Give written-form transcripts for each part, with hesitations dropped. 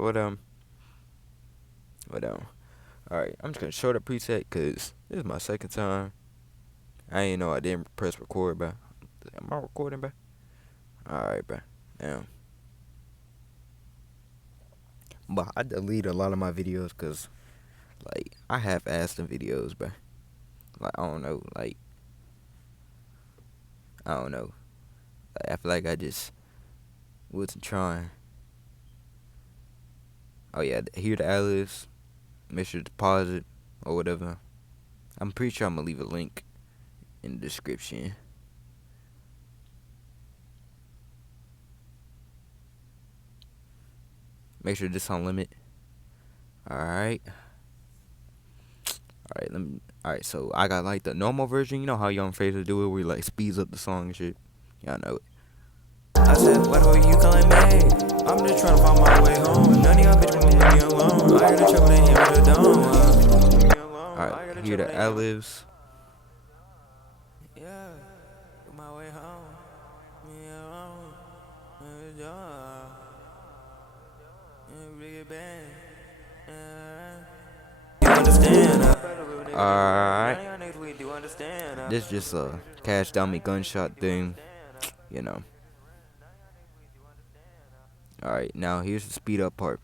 what Alright, I'm just gonna show the preset because this is my second time. I ain't know I didn't press record, bro. Am I recording, bro? Alright, bro. Now, but I delete a lot of my videos because, like, I have asked them videos, bro. Like, I don't know. I feel like I just wasn't trying. Oh, yeah, here the ad-libs. Make sure to pause it or whatever. I'm pretty sure I'm gonna leave a link in the description. Make sure this on limit. Alright. Alright, so I got like the normal version. You know how Yung Fazo do it where he like speeds up the song and shit. Y'all know it. I said, what are you calling me? I'm just trying to find my way home. None of y'all bitches wanna leave me alone. I hear the trouble in here with the dome. Alright, here the ad-libs. Yeah, my way home. Me alone. Big band. You understand? Alright. This just a cash dummy gunshot thing. You know. Alright, now here's the speed up part.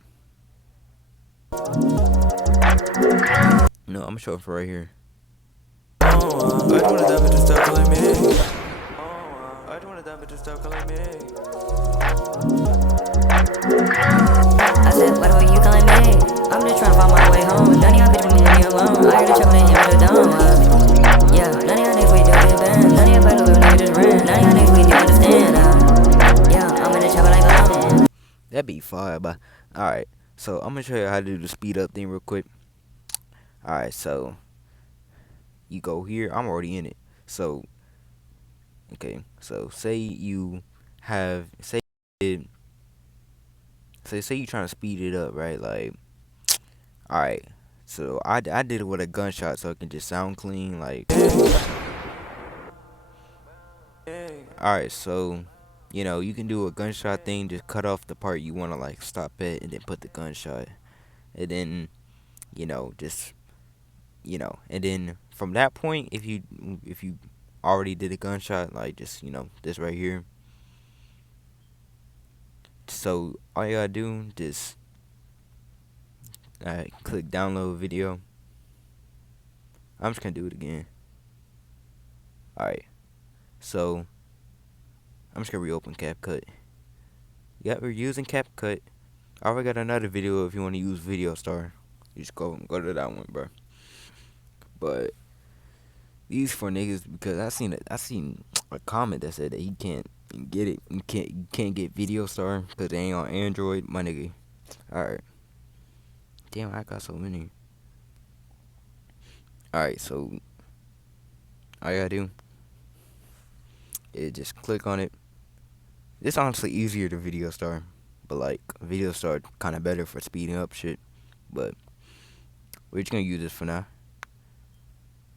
No, I'm gonna show it for right here. I don't wanna die, but just stop calling me. I don't wanna die, but just stop calling me. I said, what are you calling me? I'm just trying to find my way home. None of y'all bitches wanna leave me alone. I heard the trouble in here with the dome. Yeah, none of y'all niggas we do get banned. None of y'all better little niggas just ran. None of y'all niggas we do understand. Yeah, I'm in the trouble like alone. That'd be fire, but alright. So I'm gonna show you how to do the speed up thing real quick. Alright, so you go here. I'm already in it. So okay, so say you have say you trying to speed it up, right? Like, alright. So I did it with a gunshot so it can just sound clean, like. Alright, so you can do a gunshot thing, just cut off the part you wanna like stop at and then put the gunshot. And then, and then from that point if you already did a gunshot, like just this right here. So all you gotta do just click download video. I'm just gonna do it again. Alright, so I'm just gonna reopen CapCut. Yep, we're using CapCut. I already got another video if you want to use Video Star. You just go to that one, bro. But these for niggas because I seen a comment that said that he can't get it. You can't get Video Star because they ain't on Android, my nigga. Alright. Damn, I got so many. Alright, so all you gotta do is just click on it. It's honestly easier to Video Star, but like Video Star kind of better for speeding up shit. But we're just gonna use this for now.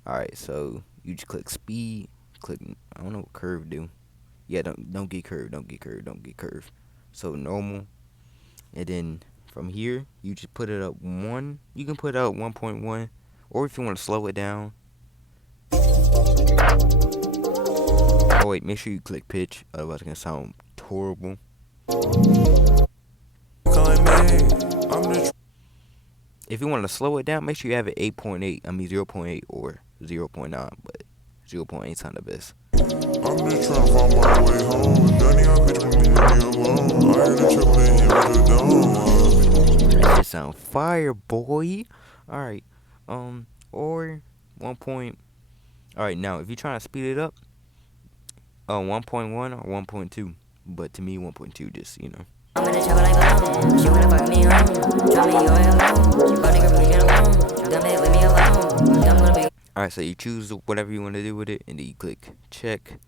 Alright, so you just click speed, click, I don't know what curve do. Yeah, don't get curved, don't get curved. So normal, and then from here you just put it up 1. You can put it up 1.1, or if you want to slow it down. Oh wait, make sure you click pitch, otherwise it's gonna sound horrible. If you want to slow it down, make sure you have it 8.8. I mean 0.8 or 0.9, but 0.8 sound the best. I'm just trying to find my way home. None of y'all bitches wanna leave me alone. I heard the trouble in here with the dome. That shit sound fire, boy. Alright, or 1. Alright, now if you're trying to speed it up, 1.1 or 1.2, but to me 1.2 just I'm in the trouble like alone. She wanna fuck me home. Try me, you ain't alone. She fucking really get alone. Dumb it, leave me alone. Dumb little bitch. Alright, so you choose whatever you want to do with it, and then you click check,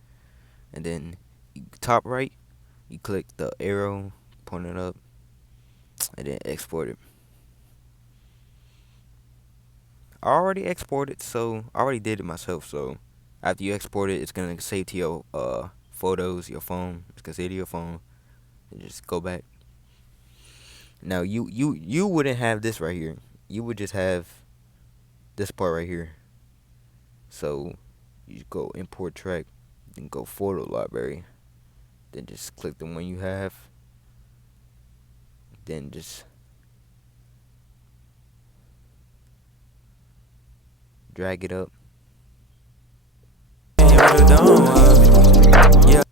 and then top right, you click the arrow pointing up, and then export it. I already exported, so I already did it myself. So after you export it, it's gonna save to your photos, your phone. It's gonna save to your phone, and just go back. Now you wouldn't have this right here. You would just have this part right here. So you go import track, then go photo library, then just click the one you have, then just drag it up. Yeah.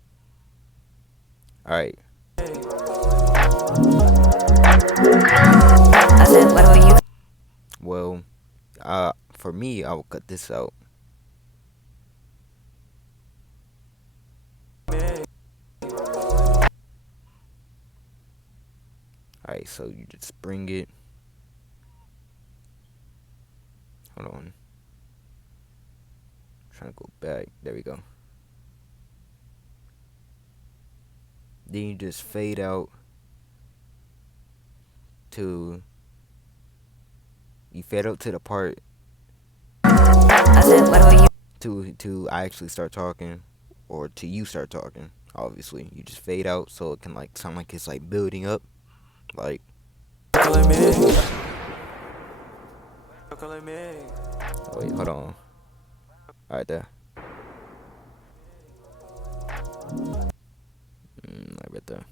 Alright. I said, what are you? Well, for me, I will cut this out. Alright, so you just bring it. Hold on. Trying to go back. There we go. Then you just fade out to the part I said, what are you? to I actually start talking, or to you start talking. Obviously, you just fade out so it can like sound like it's like building up. Like, oh wait, hold on. Alright, there. Like right there.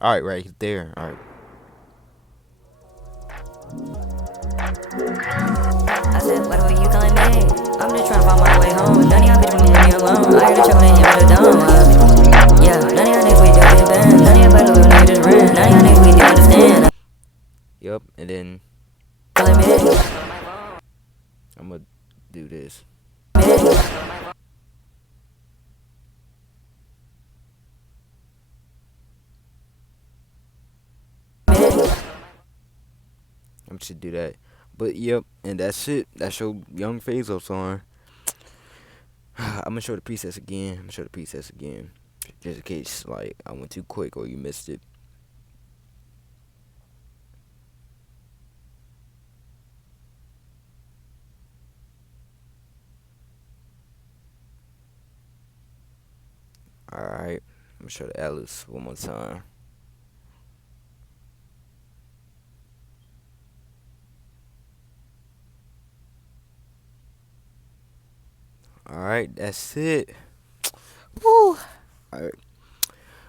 Alright, right there. Alright. I said, what are you calling me? I'm just trying to find my way home. None of y'all bitches leave me alone. I heard the trouble in here with a dome. Yeah, none of y'all niggas we do get banned. None of y'all better little niggas just ran. None of y'all niggas we do understand. Yup, and then Calling me. I'm gonna do this. I'm just do that. But yep, and that's it. That's your Young Fazo song. I'm gonna show the presets again. Just in case like I went too quick or you missed it. Alright. I'm gonna show the Alice one more time. Alright, that's it. Woo! Alright.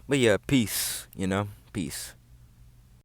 But yeah, peace, peace.